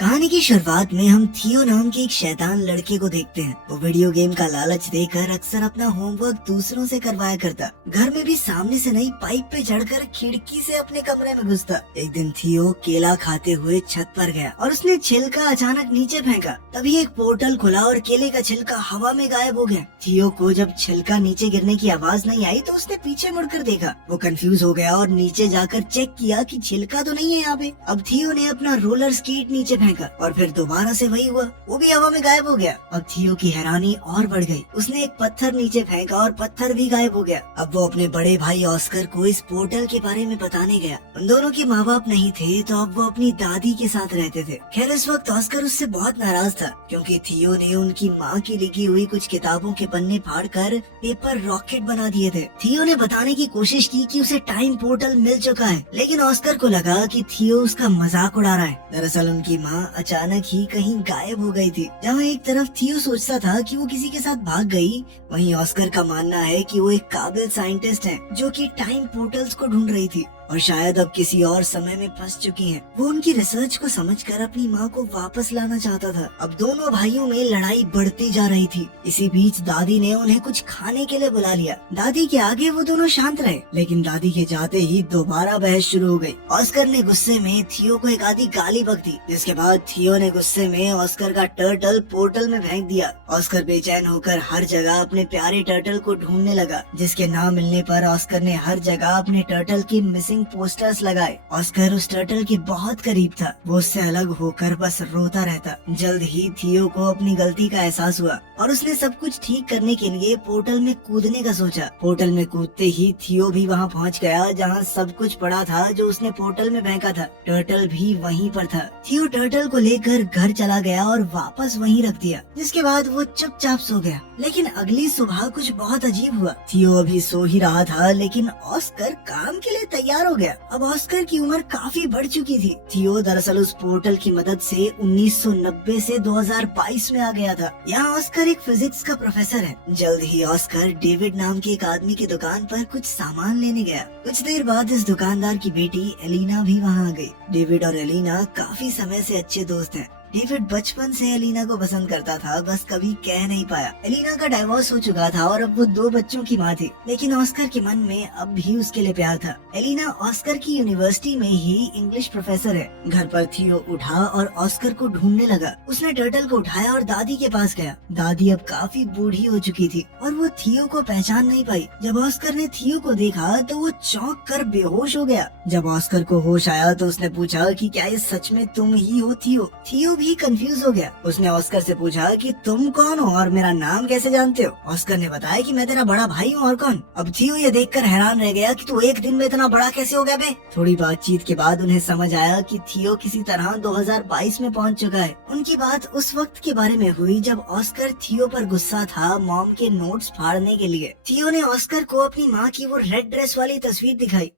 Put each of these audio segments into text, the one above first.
कहानी की शुरुआत में हम थियो नाम के एक शैतान लड़के को देखते हैं। वो वीडियो गेम का लालच देकर अक्सर अपना होमवर्क दूसरों से करवाया करता। घर में भी सामने से नहीं पाइप पे चढ़कर खिड़की से अपने कमरे में घुसता। एक दिन थियो केला खाते हुए छत पर गया और उसने छिलका अचानक नीचे फेंका। तभी एक पोर्टल खुला और केले का छिलका हवा में गायब हो गया। थियो को जब छिलका नीचे गिरने की आवाज नहीं आई तो उसने पीछे मुड़कर देखा। वो कंफ्यूज हो गया और नीचे जाकर चेक किया कि छिलका तो नहीं है यहाँ पे। अब थियो ने अपना रोलर स्केट नीचे फेंका और फिर दोबारा से वही हुआ, वो भी हवा में गायब हो गया। अब थियो की हैरानी और बढ़ गई। उसने एक पत्थर नीचे फेंका और पत्थर भी गायब हो गया। अब वो अपने बड़े भाई ऑस्कर को इस पोर्टल के बारे में बताने गया। उन दोनों के माँ बाप नहीं थे तो अब वो अपनी दादी के साथ रहते थे। खैर इस वक्त ऑस्कर उससे बहुत नाराज था क्योंकि थियो ने उनकी माँ की लिखी हुई कुछ किताबों के पन्ने फाड़कर पेपर रॉकेट बना दिए थे। थियो ने बताने की कोशिश की कि उसे टाइम पोर्टल मिल चुका है, लेकिन ऑस्कर को लगा कि थियो उसका मजाक उड़ा रहा है। दरअसल उनकी माँ अचानक ही कहीं गायब हो गई थी। जहाँ एक तरफ थियो सोचता था कि वो किसी के साथ भाग गई, वहीं ऑस्कर का मानना है कि वो एक काबिल साइंटिस्ट है जो कि टाइम पोर्टल्स को ढूंढ रही थी और शायद अब किसी और समय में फंस चुकी हैं। वो उनकी रिसर्च को समझकर अपनी माँ को वापस लाना चाहता था। अब दोनों भाइयों में लड़ाई बढ़ती जा रही थी। इसी बीच दादी ने उन्हें कुछ खाने के लिए बुला लिया। दादी के आगे वो दोनों शांत रहे, लेकिन दादी के जाते ही दोबारा बहस शुरू हो गई। ऑस्कर ने गुस्से में थियो को एक आधी गाली बक दी, जिसके बाद थियो ने गुस्से में ऑस्कर का टर्टल पोर्टल में फेंक दिया। ऑस्कर बेचैन होकर हर जगह अपने प्यारे टर्टल को ढूंढने लगा, जिसके ना मिलने पर ऑस्कर ने हर जगह अपने टर्टल की मिसिंग पोस्टर्स लगाए। ऑस्कर उस टर्टल के बहुत करीब था। वो उससे अलग होकर बस रोता रहता। जल्द ही थियो को अपनी गलती का एहसास हुआ और उसने सब कुछ ठीक करने के लिए पोर्टल में कूदने का सोचा। पोर्टल में कूदते ही थियो भी वहाँ पहुँच गया जहाँ सब कुछ पड़ा था जो उसने पोर्टल में फेंका था। टर्टल भी वहीं पर था। थियो टर्टल को लेकर घर चला गया और वापस वहीं रख दिया, जिसके बाद वो चुपचाप सो गया। लेकिन अगली सुबह कुछ बहुत अजीब हुआ। थियो अभी सो ही रहा था, लेकिन ऑस्कर काम के लिए तैयार हो गया। अब ऑस्कर की उम्र काफी बढ़ चुकी थी। थियो दरअसल उस पोर्टल की मदद से 1990 से 2022 में आ गया था। यहाँ ऑस्कर एक फिजिक्स का प्रोफेसर है। जल्द ही ऑस्कर डेविड नाम के एक आदमी की दुकान पर कुछ सामान लेने गया। कुछ देर बाद इस दुकानदार की बेटी एलिना भी वहाँ आ गई। डेविड और एलिना काफी समय से अच्छे दोस्त हैं। डेविड बचपन से एलिना को पसंद करता था, बस कभी कह नहीं पाया। एलिना का डाइवोर्स हो चुका था और अब वो 2 बच्चों की माँ थी, लेकिन ऑस्कर के मन में अब भी उसके लिए प्यार था। एलिना ऑस्कर की यूनिवर्सिटी में ही इंग्लिश प्रोफेसर है। घर पर थियो उठा और ऑस्कर को ढूंढने लगा। उसने टर्टल को उठाया और दादी के पास गया। दादी अब काफी बूढ़ी हो चुकी थी और वो थियो को पहचान नहीं पाई। जब ऑस्कर ने थियो को देखा तो वो चौंक कर बेहोश हो गया। जब ऑस्कर को होश आया तो उसने पूछा कि क्या ये सच में तुम ही हो थियो? थियो भी कंफ्यूज हो गया। उसने ऑस्कर से पूछा कि तुम कौन हो और मेरा नाम कैसे जानते हो? ऑस्कर ने बताया कि मैं तेरा बड़ा भाई हूँ, और कौन? अब थियो ये देखकर हैरान रह गया कि तू एक दिन में इतना बड़ा कैसे हो गया बे? थोड़ी बातचीत के बाद उन्हें समझ आया कि थियो किसी तरह 2022 में पहुँच चुका है। उनकी बात उस वक्त के बारे में हुई जब ऑस्कर थियो पर गुस्सा था मॉम के नोट्स फाड़ने के लिए। थियो ने ऑस्कर को अपनी माँ की वो रेड ड्रेस वाली तस्वीर दिखाई।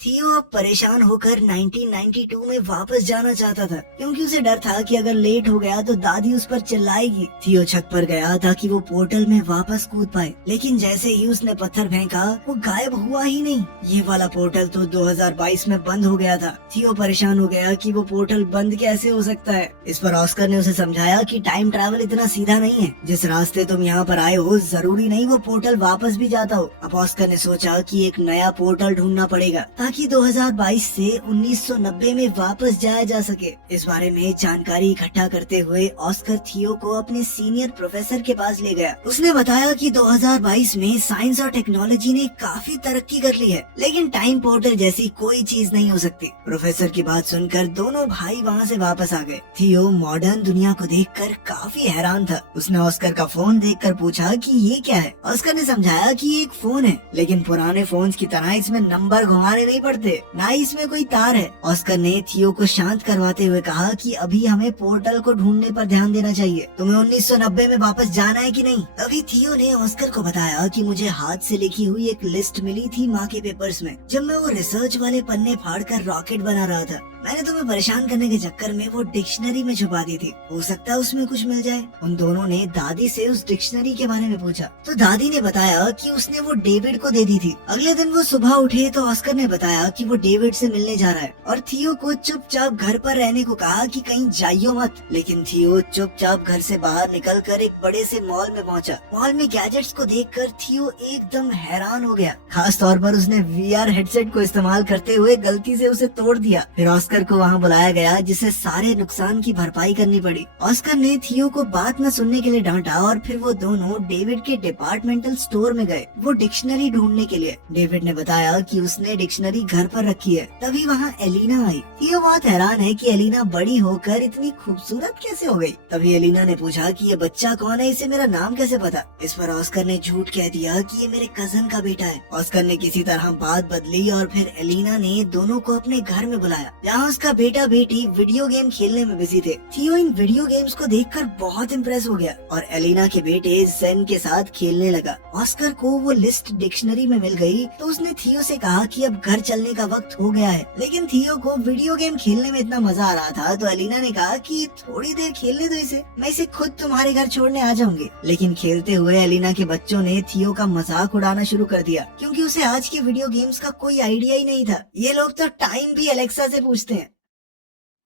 थियो अब परेशान होकर 1992 में वापस जाना चाहता था, क्योंकि उसे डर था कि अगर लेट हो गया तो दादी उस पर चिल्लाएगी। थियो छत पर गया ताकि वो पोर्टल में वापस कूद पाए, लेकिन जैसे ही उसने पत्थर फेंका वो गायब हुआ ही नहीं। ये वाला पोर्टल तो 2022 में बंद हो गया था। थियो परेशान हो गया कि वो पोर्टल बंद कैसे हो सकता है। इस पर ऑस्कर ने उसे समझाया कि टाइम ट्रैवल इतना सीधा नहीं है। जिस रास्ते तुम यहाँ पर आए हो जरूरी नहीं वो पोर्टल वापस भी जाता हो। अब ऑस्कर ने सोचा कि एक नया पोर्टल ढूंढना पड़ेगा ताकि 2022 से 1990 में वापस जाया जा सके। इस बारे में जानकारी इकट्ठा करते हुए ऑस्कर थियो को अपने सीनियर प्रोफेसर के पास ले गया। उसने बताया कि 2022 में साइंस और टेक्नोलॉजी ने काफी तरक्की कर ली है, लेकिन टाइम पोर्टल जैसी कोई चीज नहीं हो सकती। प्रोफेसर की बात सुनकर दोनों भाई वहाँ से वापस आ गए। थियो मॉडर्न दुनिया को देखकर काफी हैरान था। उसने ऑस्कर का फोन देखकर पूछा कि ये क्या है। ऑस्कर ने समझाया कि ये एक फोन है, लेकिन पुराने फोन्स की तरह इसमें नंबर घुमाने नहीं पड़ते, ना ही इसमें कोई तार है। ऑस्कर ने थियो को शांत करवाते हुए कहा कि अभी हमें पोर्टल को ढूंढने पर ध्यान देना चाहिए। तुम्हें 1990 में वापस जाना है कि नहीं? अभी थियो ने ऑस्कर को बताया कि मुझे हाथ से लिखी हुई एक लिस्ट मिली थी माँ के पेपर्स में, जब मैं वो रिसर्च वाले पन्ने फाड़कर रॉकेट बना रहा था। मैंने तुम्हें परेशान करने के चक्कर में वो डिक्शनरी में छुपा दी थी, हो सकता है उसमें कुछ मिल जाए। उन दोनों ने दादी से उस डिक्शनरी के बारे में पूछा तो दादी ने बताया कि उसने वो डेविड को दे दी थी। अगले दिन वो सुबह उठे तो ऑस्कर ने बताया कि वो डेविड से मिलने जा रहा है और थियो को चुपचाप घर पर रहने को कहा कि कहीं जाइयो मत। लेकिन थियो चुपचाप घर से बाहर निकलकर एक बड़े से मॉल में पहुंचा। मॉल में गैजेट्स को देखकर थियो एकदम हैरान हो गया। खास तौर पर उसने वीआर हेडसेट को इस्तेमाल करते हुए गलती से उसे तोड़ दिया। फिर ऑस्कर को वहाँ बुलाया गया जिसे सारे नुकसान की भरपाई करनी पड़ी। ऑस्कर ने थियो को बात न सुनने के लिए डांटा और फिर वो दोनों डेविड के डिपार्टमेंटल स्टोर में गए वो डिक्शनरी ढूंढने के लिए। डेविड ने बताया कि उसने डिक्शनरी घर पर रखी है। तभी वहाँ एलिना आई। थियो बहुत हैरान है कि एलिना बड़ी होकर इतनी खूबसूरत कैसे हो गई। तभी एलिना ने पूछा कि ये बच्चा कौन है, इसे मेरा नाम कैसे पता। इस पर ऑस्कर ने झूठ कह दिया कि ये मेरे कजन का बेटा है। ऑस्कर ने किसी तरह बात बदली और फिर एलिना ने दोनों को अपने घर में बुलाया जहाँ उसका बेटा बेटी वीडियो गेम खेलने में बिजी थे। थियो इन वीडियो गेम्स को देखकर बहुत इम्प्रेस हो गया और एलिना के बेटे जेन के साथ खेलने लगा। ऑस्कर को वो लिस्ट डिक्शनरी में मिल गई तो उसने थियो से कहा कि अब घर चलने का वक्त हो गया है। लेकिन थियो को वीडियो गेम खेलने में इतना मजा आ रहा था तो एलिना ने कहा कि थोड़ी देर खेलने दो इसे, मैं इसे खुद तुम्हारे घर छोड़ने आ जाऊंगी। लेकिन खेलते हुए एलिना के बच्चों ने थियो का मजाक उड़ाना शुरू कर दिया क्योंकि उसे आज के वीडियो गेम्स का कोई आइडिया ही नहीं था। ये लोग तो टाइम भी एलेक्सा से पूछते हैं।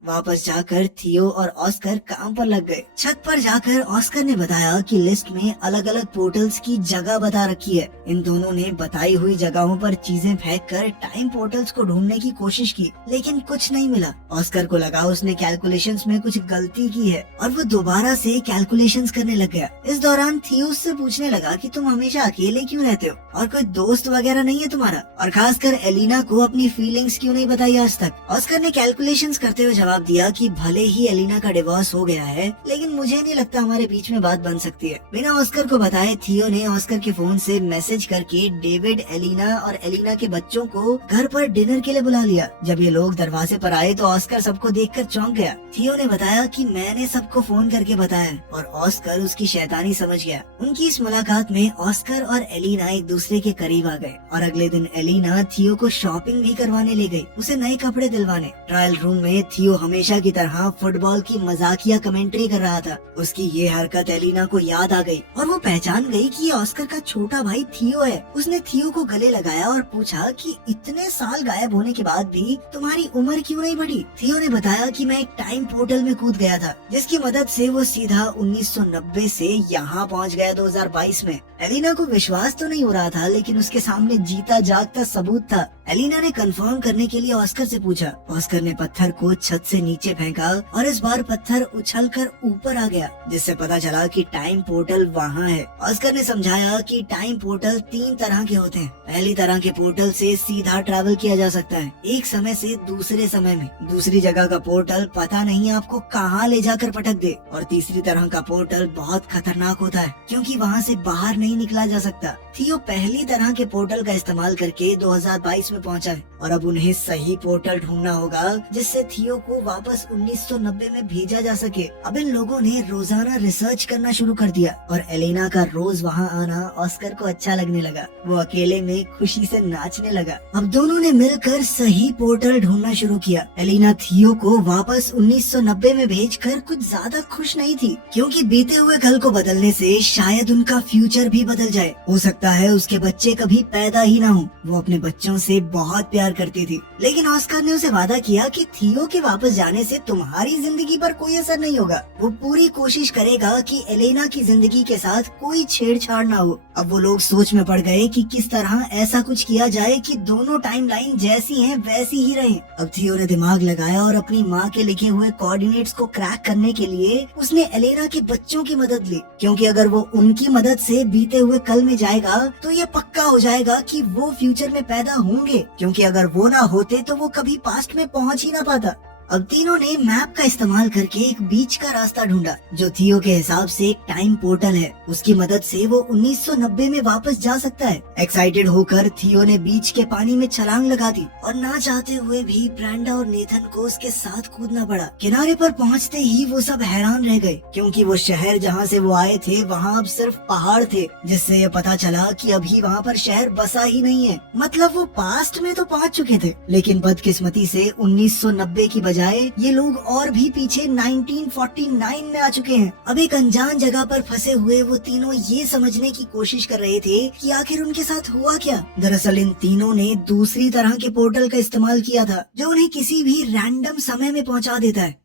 वापस जाकर थियो और ऑस्कर काम पर लग गए। छत पर जाकर ऑस्कर ने बताया कि लिस्ट में अलग अलग पोर्टल्स की जगह बता रखी है। इन दोनों ने बताई हुई जगहों पर चीजें फेंक कर टाइम पोर्टल्स को ढूंढने की कोशिश की लेकिन कुछ नहीं मिला। ऑस्कर को लगा उसने कैलकुलेशंस में कुछ गलती की है और वो दोबारा से कैलकुलेशंस करने लग गया। इस दौरान थियो उससे पूछने लगा कि तुम हमेशा अकेले क्यों रहते हो और कोई दोस्त वगैरह नहीं है तुम्हारा, और खासकर एलिना को अपनी फीलिंग्स क्यों नहीं बताई आज तक। ऑस्कर ने कैलकुलेशंस करते हुए जवाब दिया कि भले ही एलिना का डिवोर्स हो गया है लेकिन मुझे नहीं लगता हमारे बीच में बात बन सकती है। बिना ऑस्कर को बताए थियो ने ऑस्कर के फोन से मैसेज करके डेविड, एलिना और एलिना के बच्चों को घर पर डिनर के लिए बुला लिया। जब ये लोग दरवाजे पर आए तो ऑस्कर सबको देखकर चौंक गया। थियो ने बताया कि मैंने सबको फोन करके बताया और ऑस्कर उसकी शैतानी समझ गया। उनकी इस मुलाकात में ऑस्कर और एलिना एक दूसरे के करीब आ गए और अगले दिन एलिना थियो को शॉपिंग भी करवाने ले गई, उसे नए कपड़े दिलवाने। ट्रायल रूम में थियो हमेशा की तरह फुटबॉल की मजाकिया कमेंट्री कर रहा था। उसकी ये हरकत एलिना को याद आ गई और वो पहचान गई कि ये ऑस्कर का छोटा भाई थियो है। उसने थियो को गले लगाया और पूछा कि इतने साल गायब होने के बाद भी तुम्हारी उम्र क्यों नहीं बढ़ी। थियो ने बताया कि मैं एक टाइम पोर्टल में कूद गया था जिसकी मदद से वो सीधा 1990 से यहाँ पहुँच गया 2022 में। एलिना को विश्वास तो नहीं हो रहा था लेकिन उसके सामने जीता जागता सबूत था। एलिना ने कंफर्म करने के लिए ऑस्कर से पूछा। ऑस्कर ने पत्थर को छत से नीचे फेंका और इस बार पत्थर उछलकर ऊपर आ गया जिससे पता चला कि टाइम पोर्टल वहाँ है। ऑस्कर ने समझाया कि टाइम पोर्टल 3 तरह के होते हैं। पहली तरह के पोर्टल से सीधा ट्रैवल किया जा सकता है एक समय से दूसरे समय में। दूसरी जगह का पोर्टल पता नहीं आपको कहाँ ले जाकर पटक दे। और तीसरी तरह का पोर्टल बहुत खतरनाक होता है क्योंकि वहाँ से बाहर नहीं निकला जा सकता। थियो पहली तरह के पोर्टल का इस्तेमाल करके 2022 में पहुंचा है और अब उन्हें सही पोर्टल ढूंढना होगा जिससे थियो को वापस 1990 में भेजा जा सके। अब इन लोगों ने रोजाना रिसर्च करना शुरू कर दिया और एलिना का रोज वहाँ आना ऑस्कर को अच्छा लगने लगा। वो अकेले में खुशी से नाचने लगा। अब दोनों ने मिलकर सही पोर्टल ढूंढना शुरू किया। एलिना थियो को वापस 1990 में भेजकर कुछ ज्यादा खुश नहीं थी क्योंकि बीते हुए कल को बदलने से शायद उनका फ्यूचर भी बदल जाए। हो सकता है उसके बच्चे कभी पैदा ही ना हो। वो अपने बच्चों से बहुत प्यार करती थी लेकिन ऑस्कर ने उसे वादा किया कि थियो के वापस जाने से तुम्हारी जिंदगी पर कोई असर नहीं होगा। वो पूरी कोशिश करेगा कि एलेना की जिंदगी के साथ कोई छेड़छाड़ ना हो। अब वो लोग सोच में पड़ गए कि किस तरह ऐसा कुछ किया जाए कि दोनों टाइमलाइन जैसी हैं वैसी ही रहें। अब थियो ने दिमाग लगाया और अपनी माँ के लिखे हुए कोऑर्डिनेट्स को क्रैक करने के लिए उसने एलेना के बच्चों की मदद ली क्योंकि अगर वो उनकी मदद से बीते हुए कल में जाएगा तो ये पक्का हो जाएगा कि वो फ्यूचर में पैदा होंगे क्योंकि अगर वो ना होते तो वो कभी पास्ट में पहुंच ही ना पाता। अब तीनों ने मैप का इस्तेमाल करके एक बीच का रास्ता ढूंढा जो थियो के हिसाब से एक टाइम पोर्टल है। उसकी मदद से वो 1990 में वापस जा सकता है। एक्साइटेड होकर थियो ने बीच के पानी में छलांग लगा दी और ना चाहते हुए भी ब्रेंडा और नेथन को उसके साथ कूदना पड़ा। किनारे पर पहुंचते ही वो सब हैरान रह गए क्योंकि वो शहर जहां से वो आए थे वहां अब सिर्फ पहाड़ थे जिससे ये पता चला कि अभी वहां पर शहर बसा ही नहीं है। मतलब वो पास्ट में तो पहुंच चुके थे लेकिन बदकिस्मती से 1990 की बजाय ये लोग और भी पीछे 1949 में आ चुके हैं। अब एक अनजान जगह पर फंसे हुए वो तीनों ये समझने की कोशिश कर रहे थे कि आखिर उनके साथ हुआ क्या। दरअसल इन तीनों ने दूसरी तरह के पोर्टल का इस्तेमाल किया था जो उन्हें किसी भी रैंडम समय में पहुंचा देता है।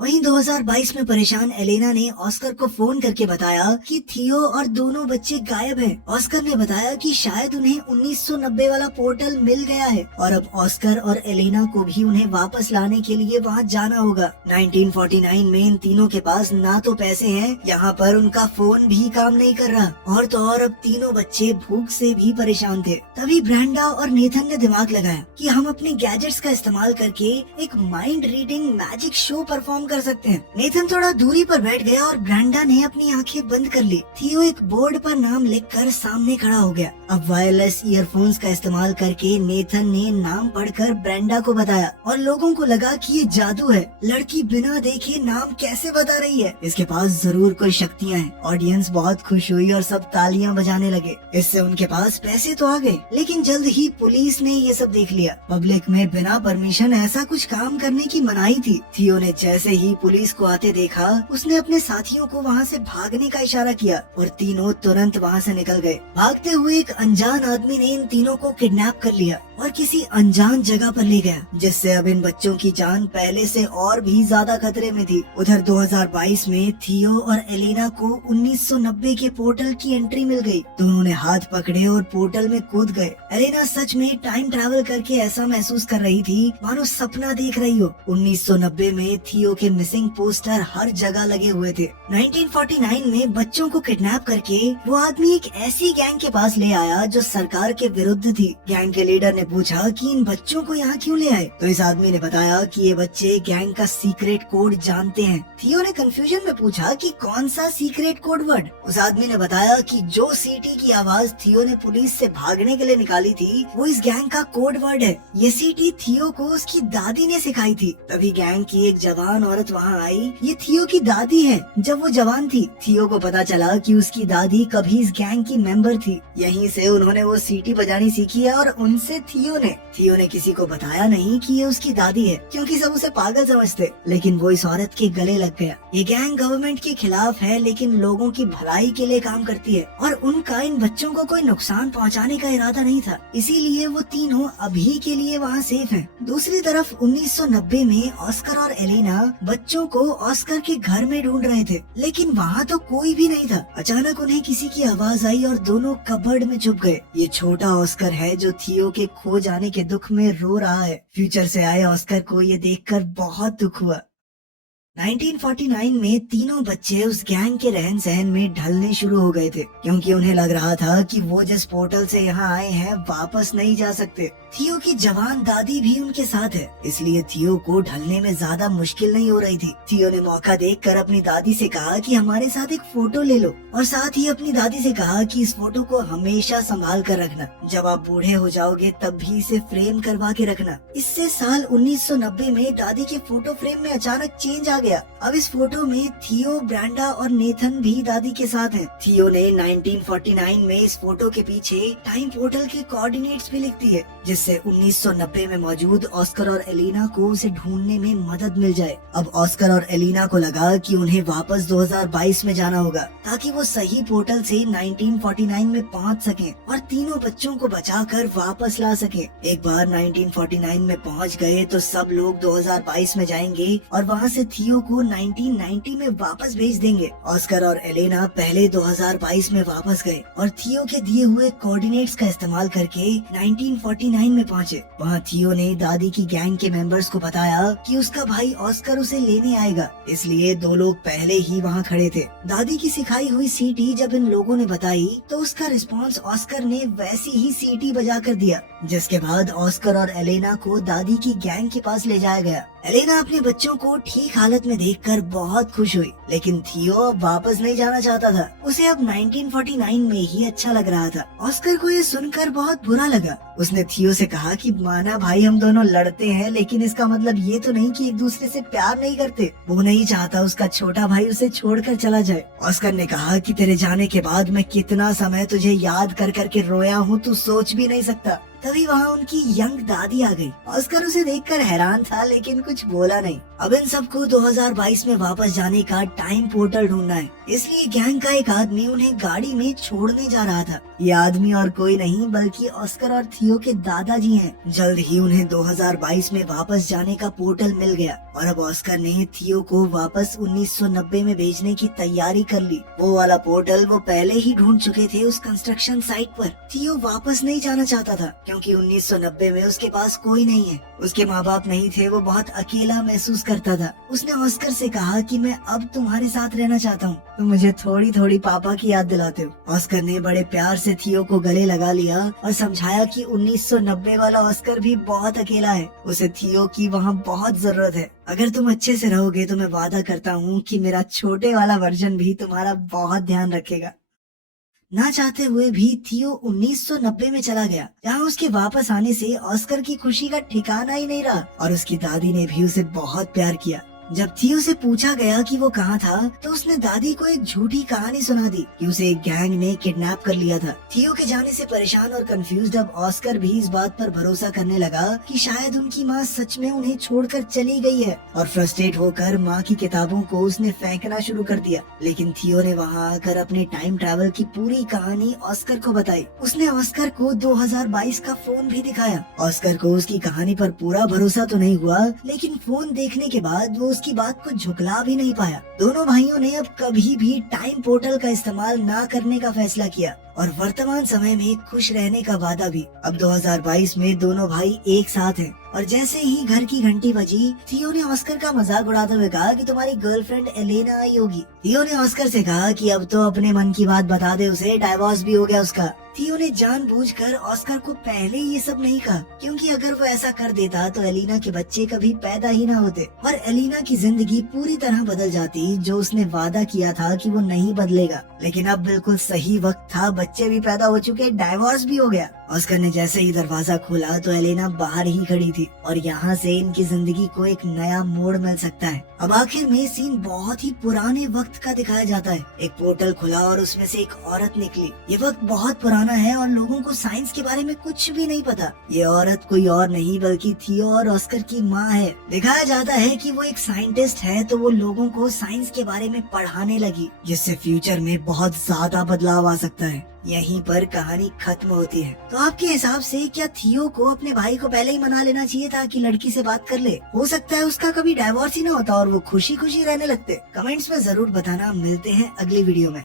वहीं 2022 में परेशान एलेना ने ऑस्कर को फोन करके बताया कि थियो और दोनों बच्चे गायब हैं। ऑस्कर ने बताया कि शायद उन्हें 1990 वाला पोर्टल मिल गया है और अब ऑस्कर और एलेना को भी उन्हें वापस लाने के लिए वहां जाना होगा। 1949 में इन तीनों के पास ना तो पैसे हैं, यहाँ पर उनका फोन भी काम नहीं कर रहा और तो और अब तीनों बच्चे भूख से भी परेशान थे। तभी ब्रेंडा और नेथन ने दिमाग लगाया कि हम अपने गैजेट्स का इस्तेमाल करके एक mind reading magic show perform कर सकते हैं। नेथन थोड़ा दूरी पर बैठ गया और ब्रेंडा ने अपनी आंखें बंद कर ली। थियो एक बोर्ड पर नाम लिखकर सामने खड़ा हो गया। अब वायरलेस ईयरफोन्स का इस्तेमाल करके नेथन ने नाम पढ़कर ब्रेंडा को बताया और लोगों को लगा कि ये जादू है। लड़की बिना देखे नाम कैसे बता रही है, इसके पास जरूर कोई शक्तियाँ हैं। ऑडियंस बहुत खुश हुई और सब तालियां बजाने लगे। इससे उनके पास पैसे तो आ गए, लेकिन जल्द ही पुलिस ने ये सब देख लिया। पब्लिक में बिना परमिशन ऐसा कुछ काम करने की मनाही थी। थियो ने जैसे ही पुलिस को आते देखा, उसने अपने साथियों को वहाँ से भागने का इशारा किया और तीनों तुरंत वहाँ से निकल गए। भागते हुए एक अनजान आदमी ने इन तीनों को किडनैप कर लिया और किसी अनजान जगह पर ले गया, जिससे अब इन बच्चों की जान पहले से और भी ज्यादा खतरे में थी। उधर 2022 में थियो और एलेना को 1990 के पोर्टल की एंट्री मिल गई। दोनों ने हाथ पकड़े और पोर्टल में कूद गए। एलेना सच में टाइम ट्रैवल करके ऐसा महसूस कर रही थी मानो सपना देख रही हो। 1990 में थियो के मिसिंग पोस्टर हर जगह लगे हुए थे। 1949 में बच्चों को किडनैप करके वो आदमी एक ऐसी गैंग के पास ले आया जो सरकार के विरुद्ध थी। गैंग के लीडर ने पूछा कि इन बच्चों को यहाँ क्यों ले आए, तो इस आदमी ने बताया कि ये बच्चे गैंग का सीक्रेट कोड जानते हैं। थियो ने कंफ्यूजन में पूछा कि कौन सा सीक्रेट कोड वर्ड। उस आदमी ने बताया कि जो सीटी की आवाज थियो ने पुलिस से भागने के लिए निकाली थी वो इस गैंग का कोड वर्ड है। ये सीटी थियो को उसकी दादी ने सिखाई थी। तभी गैंग की एक जवान औरत वहाँ आई। ये थियो की दादी है जब वो जवान थी। थियो को पता चला कि उसकी दादी कभी इस गैंग की मेंबर थी। यहीं से उन्होंने वो सीटी बजानी सीखी है और उनसे थियो ने किसी को बताया नहीं कि ये उसकी दादी है, क्योंकि सब उसे पागल समझते। लेकिन वो इस औरत के गले लग गया। ये गैंग गवर्नमेंट के खिलाफ है, लेकिन लोगों की भलाई के लिए काम करती है और उनका इन बच्चों को कोई नुकसान पहुंचाने का इरादा नहीं था। इसीलिए वो तीनों अभी के लिए वहाँ सेफ हैं। दूसरी तरफ 1990 में ऑस्कर और एलेना बच्चों को ऑस्कर के घर में ढूंढ रहे थे, लेकिन वहाँ तो कोई भी नहीं था। अचानक उन्हें किसी की आवाज आई और दोनों कबर्ड में छुप गए। ये छोटा ऑस्कर है जो थियो के खो जाने के दुख में रो रहा है। फ्यूचर से आए ऑस्कर को ये देखकर बहुत दुख हुआ। 1949 में तीनों बच्चे उस गैंग के रहन सहन में ढलने शुरू हो गए थे, क्योंकि उन्हें लग रहा था कि वो जिस पोर्टल से यहाँ आए हैं वापस नहीं जा सकते। थियो की जवान दादी भी उनके साथ है, इसलिए थियो को ढलने में ज्यादा मुश्किल नहीं हो रही थी। थियो ने मौका देखकर अपनी दादी से कहा कि हमारे साथ एक फोटो ले लो और साथ ही अपनी दादी से कहा कि इस फोटो को हमेशा संभाल कर रखना। जब आप बूढ़े हो जाओगे तब भी इसे फ्रेम करवा के रखना। इससे साल 1990 में दादी के फोटो फ्रेम में अचानक चेंज आ गया। अब इस फोटो में थियो, ब्रेंडा और नेथन भी दादी के साथ हैं। थियो ने 1949 में इस फोटो के पीछे टाइम पोर्टल के कोऑर्डिनेट्स भी लिख दिए, जिससे 1990 में मौजूद ऑस्कर और एलेना को उसे ढूंढने में मदद मिल जाए। अब ऑस्कर और एलेना को लगा कि उन्हें वापस 2022 में जाना होगा ताकि वो सही पोर्टल से 1949 में पहुंच सकें और तीनों बच्चों को बचाकर वापस ला सकें। एक बार 1949 में पहुंच गए तो सब लोग 2022 में जाएंगे और वहां से थियो को 1990 में वापस भेज देंगे। ऑस्कर और एलेना पहले 2022 में वापस गए और थियो के दिए हुए कोऑर्डिनेट्स का इस्तेमाल करके 1949 में पहुंचे। वहाँ थियो ने दादी की गैंग के मेंबर्स को बताया कि उसका भाई ऑस्कर उसे लेने आएगा, इसलिए दो लोग पहले ही वहाँ खड़े थे। दादी की सिखाई हुई सीटी जब इन लोगों ने बताई तो उसका रिस्पॉन्स ऑस्कर ने वैसी ही सीटी बजा कर दिया, जिसके बाद ऑस्कर और एलेना को दादी की गैंग के पास ले जाया गया। एलेना अपने बच्चों को ठीक हालत में देखकर बहुत खुश हुई, लेकिन थियो अब वापस नहीं जाना चाहता था। उसे अब 1949 में ही अच्छा लग रहा था। ऑस्कर को ये सुनकर बहुत बुरा लगा। उसने थियो से कहा कि माना भाई हम दोनों लड़ते हैं, लेकिन इसका मतलब ये तो नहीं कि एक दूसरे से प्यार नहीं करते। वो नहीं चाहता उसका छोटा भाई उसे छोड़कर चला जाए। ऑस्कर ने कहा कि तेरे जाने के बाद मैं कितना समय तुझे याद कर करके रोया हूँ, तू सोच भी नहीं सकता। तभी वहाँ उनकी यंग दादी आ गई। ऑस्कर उसे देखकर हैरान था लेकिन कुछ बोला नहीं। अब इन सबको 2022 में वापस जाने का टाइम पोर्टल ढूंढना है, इसलिए गैंग का एक आदमी उन्हें गाड़ी में छोड़ने जा रहा था। ये आदमी और कोई नहीं बल्कि ऑस्कर और थियो के दादाजी हैं। जल्द ही उन्हें 2022 में वापस जाने का पोर्टल मिल गया और अब ऑस्कर ने थियो को वापस 1990 में भेजने की तैयारी कर ली। वो वाला पोर्टल वो पहले ही ढूंढ चुके थे उस कंस्ट्रक्शन साइट पर। थियो वापस नहीं जाना चाहता था क्योंकि 1990 में उसके पास कोई नहीं है, उसके माँ बाप नहीं थे, वो बहुत अकेला महसूस करता था। उसने ऑस्कर से कहा कि मैं अब तुम्हारे साथ रहना चाहता हूँ, तुम मुझे थोड़ी थोड़ी पापा की याद दिलाते हो। ऑस्कर ने बड़े प्यार से थियो को गले लगा लिया और समझाया कि 1990 वाला ऑस्कर भी बहुत अकेला है, उसे थियो की वहाँ बहुत जरूरत है। अगर तुम अच्छे से रहोगे तो मैं वादा करता हूँ कि मेरा छोटे वाला वर्जन भी तुम्हारा बहुत ध्यान रखेगा। ना चाहते हुए भी थियो 1990 में चला गया, जहाँ उसके वापस आने से ऑस्कर की खुशी का ठिकाना ही नहीं रहा और उसकी दादी ने भी उसे बहुत प्यार किया। जब थियो से पूछा गया कि वो कहाँ था तो उसने दादी को एक झूठी कहानी सुना दी कि उसे एक गैंग ने किडनैप कर लिया था। थियो के जाने से परेशान और कंफ्यूज्ड अब ऑस्कर भी इस बात पर भरोसा करने लगा कि शायद उनकी माँ सच में उन्हें छोड़कर चली गई है और फ्रस्ट्रेट होकर माँ की किताबों को उसने फेंकना शुरू कर दिया। लेकिन थियो ने वहाँ आकर अपने टाइम ट्रैवल की पूरी कहानी ऑस्कर को बताई। उसने ऑस्कर को 2022 का फोन भी दिखाया। ऑस्कर को उसकी कहानी पर पूरा भरोसा तो नहीं हुआ, लेकिन फोन देखने के बाद वो उसकी बात को झुकला भी नहीं पाया। दोनों भाइयों ने अब कभी भी टाइम पोर्टल का इस्तेमाल ना करने का फैसला किया और वर्तमान समय में खुश रहने का वादा भी। अब 2022 में दोनों भाई एक साथ हैं और जैसे ही घर की घंटी बजी, थियो ने ऑस्कर का मजाक उड़ाते हुए कहा कि तुम्हारी गर्लफ्रेंड एलेना आई होगी। थियो ने ऑस्कर से कहा कि अब तो अपने मन की बात बता दे उसे, डाइवोर्स भी हो गया उसका। थियो ने जानबूझकर ऑस्कर को पहले ये सब नहीं कहा क्योंकि अगर वो ऐसा कर देता तो एलिना के बच्चे कभी पैदा ही ना होते और एलिना की जिंदगी पूरी तरह बदल जाती, जो उसने वादा किया था कि वो नहीं बदलेगा। लेकिन अब बिल्कुल सही वक्त था, बच्चे भी पैदा हो चुके, डाइवोर्स भी हो गया। ऑस्कर ने जैसे ही दरवाजा खोला तो एलेना बाहर ही खड़ी थी और यहाँ से इनकी जिंदगी को एक नया मोड़ मिल सकता है। अब आखिर में सीन बहुत ही पुराने वक्त का दिखाया जाता है। एक पोर्टल खुला और उसमें से एक औरत निकली। ये वक्त बहुत पुराना है और लोगों को साइंस के बारे में कुछ भी नहीं पता। ये औरत कोई और नहीं बल्कि थियो और ऑस्कर की माँ है। दिखाया जाता है कि वो एक साइंटिस्ट है तो वो लोगों को साइंस के बारे में पढ़ाने लगी, जिससे फ्यूचर में बहुत ज्यादा बदलाव आ सकता है। यहीं पर कहानी खत्म होती है। तो आपके हिसाब से क्या थियो को अपने भाई को पहले ही मना लेना चाहिए था कि लड़की से बात कर ले? हो सकता है उसका कभी डाइवोर्स ही ना होता और वो खुशी खुशी रहने लगते। कमेंट्स में जरूर बताना। मिलते हैं अगली वीडियो में।